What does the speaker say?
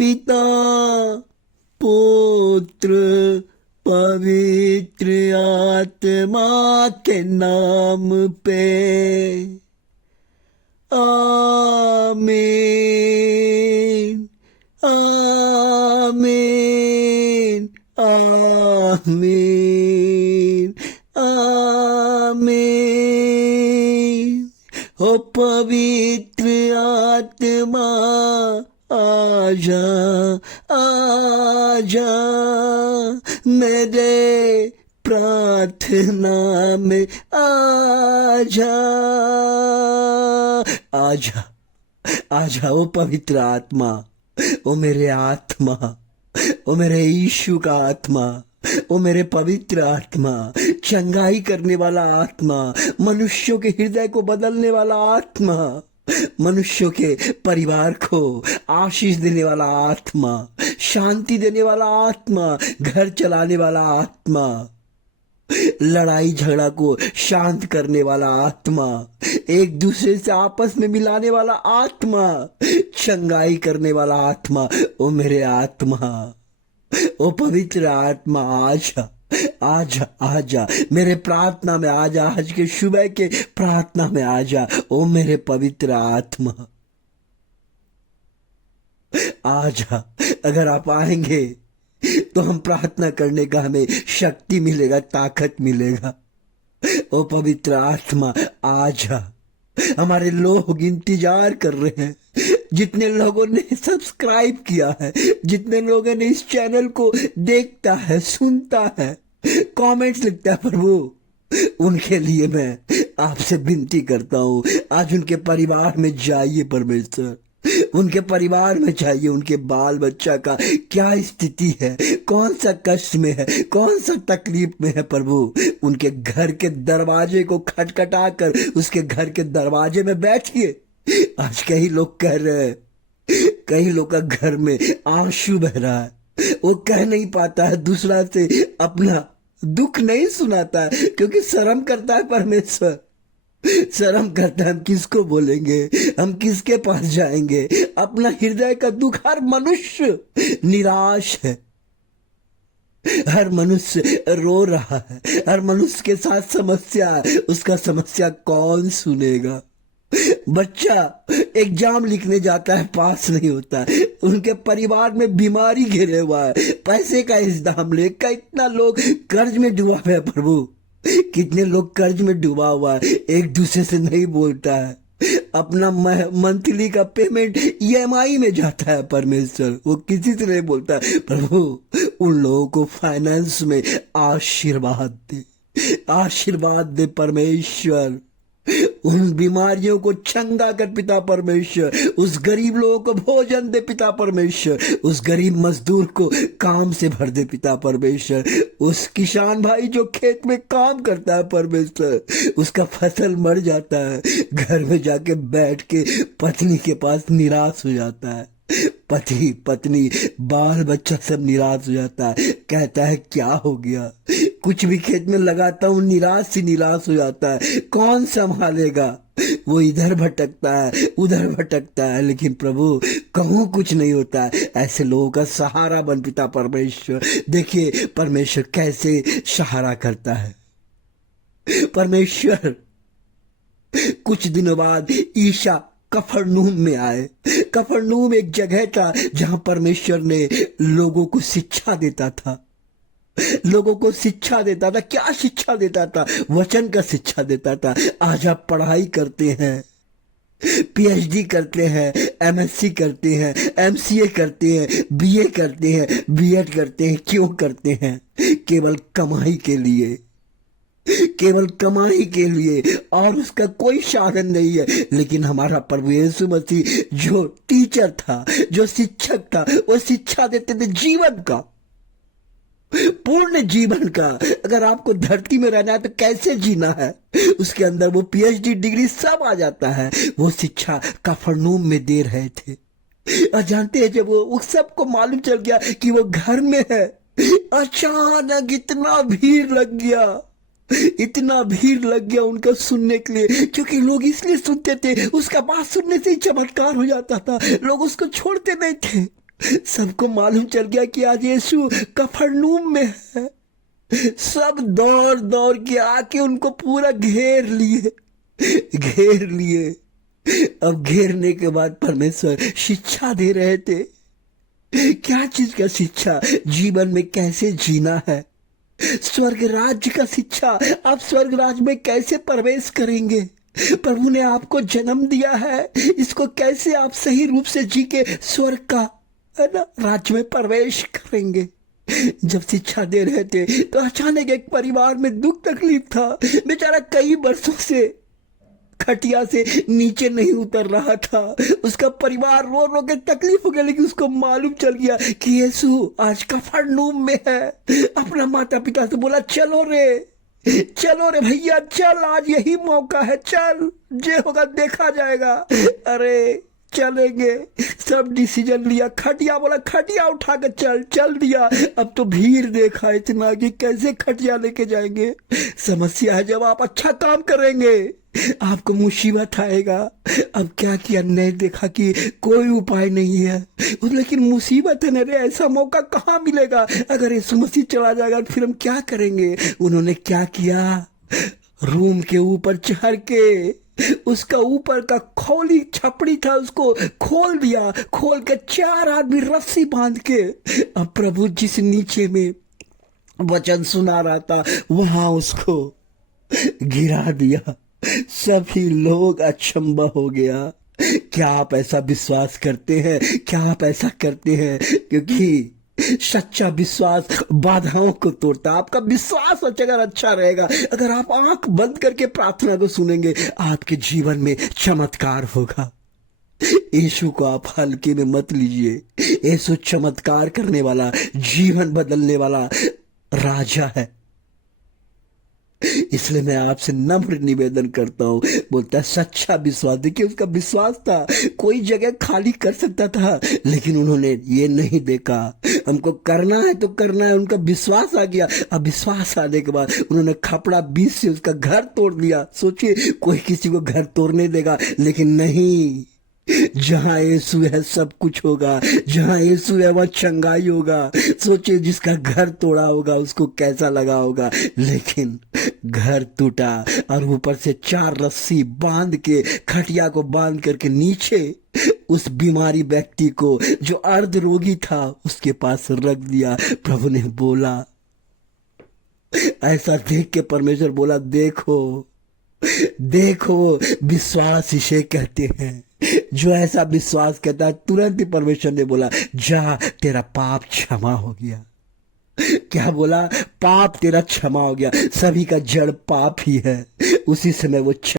पिता पुत्र पवित्र आत्मा के नाम पे आमीन आमीन आमीन आमीन। ओ पवित्र आत्मा आजा आजा मेरे प्रार्थना में आजा आजा आजा। ओ पवित्र आत्मा, ओ मेरे आत्मा, ओ मेरे यीशु का आत्मा, ओ मेरे पवित्र आत्मा, चंगाई करने वाला आत्मा, मनुष्यों के हृदय को बदलने वाला आत्मा, मनुष्यों के परिवार को आशीष देने वाला आत्मा, शांति देने वाला आत्मा, घर चलाने वाला आत्मा, लड़ाई झगड़ा को शांत करने वाला आत्मा, एक दूसरे से आपस में मिलाने वाला आत्मा, चंगाई करने वाला आत्मा। ओ मेरे आत्मा, ओ पवित्र आत्मा आजा आजा आजा मेरे प्रार्थना में आजा, आज के सुबह के प्रार्थना में आजा। ओ मेरे पवित्र आत्मा आजा। अगर आप आएंगे तो हम प्रार्थना करने का हमें शक्ति मिलेगा, ताकत मिलेगा। ओ पवित्र आत्मा आजा। हमारे लोग इंतजार कर रहे हैं, जितने लोगों ने सब्सक्राइब किया है, जितने लोगों ने इस चैनल को देखता है, सुनता है, कमेंट्स लिखता है, प्रभु उनके लिए मैं आपसे विनती करता हूँ, आज उनके परिवार में जाइए परमेश्वर, उनके परिवार में चाहिए, उनके बाल बच्चा का क्या स्थिति है, कौन सा कष्ट में है, कौन सा तकलीफ में है, प्रभु उनके घर के दरवाजे को खटखटा कर उसके घर के दरवाजे में बैठिए। आज कई लोग कह रहे हैं, कई लोग का घर में आंसू बह रहा है, वो कह नहीं पाता है, दूसरा से अपना दुख नहीं सुनाता है, क्योंकि शर्म करता है परमेश्वर, शर्म करता है, हम किसको बोलेंगे, हम किसके पास जाएंगे। अपना हृदय का दुख, हर मनुष्य निराश है, हर मनुष्य रो रहा है, हर मनुष्य के साथ समस्या है, उसका समस्या कौन सुनेगा। बच्चा एग्जाम लिखने जाता है, पास नहीं होता है, उनके परिवार में बीमारी घेरे हुआ है, पैसे का इंतजाम ले, कितना लोग कर्ज में डूबा हुआ है, प्रभु कितने लोग कर्ज में डूबा हुआ है, एक दूसरे से नहीं बोलता है, अपना मंथली का पेमेंट ईएमआई में जाता है, परमेश्वर वो किसी से नहीं बोलता है। प्रभु उन लोगों को फाइनेंस में आशीर्वाद दे, आशीर्वाद दे परमेश्वर, उन बीमारियों को चंगा कर पिता परमेश्वर, उस गरीब लोगों को भोजन दे पिता परमेश्वर, उस गरीब मजदूर को काम से भर दे पिता परमेश्वर, उस किसान भाई जो खेत में काम करता है परमेश्वर, उसका फसल मर जाता है, घर में जाके बैठ के पत्नी के पास निराश हो जाता है, पति पत्नी बाल बच्चा सब निराश हो जाता है, कहता है क्या हो गया, कुछ भी खेत में लगाता हूँ निराश से निराश हो जाता है, कौन संभालेगा। वो इधर भटकता है उधर भटकता है, लेकिन प्रभु कहूँ कुछ नहीं होता है। ऐसे लोगों का सहारा बन पिता परमेश्वर। देखिए परमेश्वर कैसे सहारा करता है। परमेश्वर कुछ दिनों बाद ईशा कफरनहूम में आए। कफरनहूम एक जगह था जहां परमेश्वर ने लोगों को शिक्षा देता था, लोगों को शिक्षा देता था। क्या शिक्षा देता था? वचन का शिक्षा देता था। आज आप पढ़ाई करते हैं, पीएचडी करते हैं, एमएससी करते हैं, एमसीए करते हैं, बीए करते हैं, बीएड करते हैं। क्यों करते हैं? केवल कमाई के लिए, केवल कमाई के लिए, और उसका कोई साधन नहीं है। लेकिन हमारा प्रभु यीशु मसीह जो टीचर था, जो शिक्षक था, वो शिक्षा देते थे जीवन का, पूर्ण जीवन का। अगर आपको धरती में रहना है तो कैसे जीना है, उसके अंदर वो पीएचडी डिग्री सब आ जाता है। वो शिक्षा कफरनहूम में दे रहे थे। और जानते हैं जब वो सबको मालूम चल गया कि वो घर में है, अचानक इतना भीड़ लग गया, इतना भीड़ लग गया उनका सुनने के लिए। क्योंकि लोग इसलिए सुनते थे, उसका बात सुनने से ही चमत्कार हो जाता था, लोग उसको छोड़ते नहीं थे। सबको मालूम चल गया कि आज यीशु कफरनहूम में है। सब दौड़ दौड़ के आके उनको पूरा घेर लिए, घेर लिए। अब घेरने के बाद परमेश्वर शिक्षा दे रहे थे। क्या चीज का शिक्षा? जीवन में कैसे जीना है, स्वर्ग राज्य का शिक्षा। आप स्वर्ग राज्य में कैसे प्रवेश करेंगे? प्रभु ने आपको जन्म दिया है, इसको कैसे आप सही रूप से जी के स्वर्ग का, है ना, राज्य में प्रवेश करेंगे। जब शिक्षा दे रहे थे तो अचानक एक परिवार में दुख तकलीफ था। बेचारा कई वर्षों से खटिया से नीचे नहीं उतर रहा था। उसका परिवार रो रो के तकलीफ हो गया, लेकिन उसको मालूम चल गया कि यीशु आज कफरनहूम में है। अपना माता पिता से बोला, चलो रे भैया, चल, आज यही मौका है, चल, जे होगा देखा जाएगा। अरे चलेंगे, सब डिसीजन लिया। खटिया बोला, खटिया उठा के चल दिया। अब तो भीड़ देखा इतना कि कैसे खटिया लेके जाएंगे। समस्या है, जब आप अच्छा काम करेंगे आपको मुसीबत आएगा। अब क्या किया, नहीं देखा कि कोई उपाय नहीं है, लेकिन मुसीबत है ना रे, ऐसा मौका कहाँ मिलेगा। अगर यीशु मसीह चला जाएगा तो फिर हम क्या करेंगे? उन्होंने क्या किया, रूम के ऊपर चढ़ के उसका ऊपर का खोली छपड़ी था उसको खोल दिया। खोल के 4 आदमी रस्सी बांध के अब प्रभु जिस नीचे में वचन सुना रहा था वहां उसको गिरा दिया। सभी लोग अचंभा हो गया। क्या आप ऐसा विश्वास करते हैं? क्या आप ऐसा करते हैं? क्योंकि सच्चा विश्वास बाधाओं को तोड़ता। आपका विश्वास अगर अच्छा रहेगा, अगर आप आंख बंद करके प्रार्थना को सुनेंगे, आपके जीवन में चमत्कार होगा। यीशु को आप हल्के में मत लीजिए। यीशु चमत्कार करने वाला, जीवन बदलने वाला राजा है। इसलिए मैं आपसे नम्र निवेदन करता हूं। बोलता है सच्चा विश्वास। देखिए उसका विश्वास था, कोई जगह खाली कर सकता था, लेकिन उन्होंने ये नहीं देखा। हमको करना है तो करना है। उनका विश्वास आ गया। अब विश्वास आने के बाद उन्होंने खपड़ा बीच से उसका घर तोड़ दिया। सोचिए कोई किसी को घर तोड़ने देगा, लेकिन नहीं, जहां यीशु है सब कुछ होगा। जहां यीशु है वहां चंगाई होगा। सोचिए जिसका घर तोड़ा होगा उसको कैसा लगा होगा, लेकिन घर टूटा और ऊपर से 4 रस्सी बांध के, खटिया को बांध करके नीचे उस बीमारी व्यक्ति को जो अर्ध रोगी था उसके पास रख दिया। प्रभु ने बोला, ऐसा देख के परमेश्वर बोला, देखो विश्वास इसे कहते हैं। जो ऐसा विश्वास कहता है, तुरंत ही परमेश्वर ने बोला, जा, तेरा पाप क्षमा हो गया। क्या बोला? पाप तेरा क्षमा हो गया। सभी का जड़ पाप ही है। उसी समय वो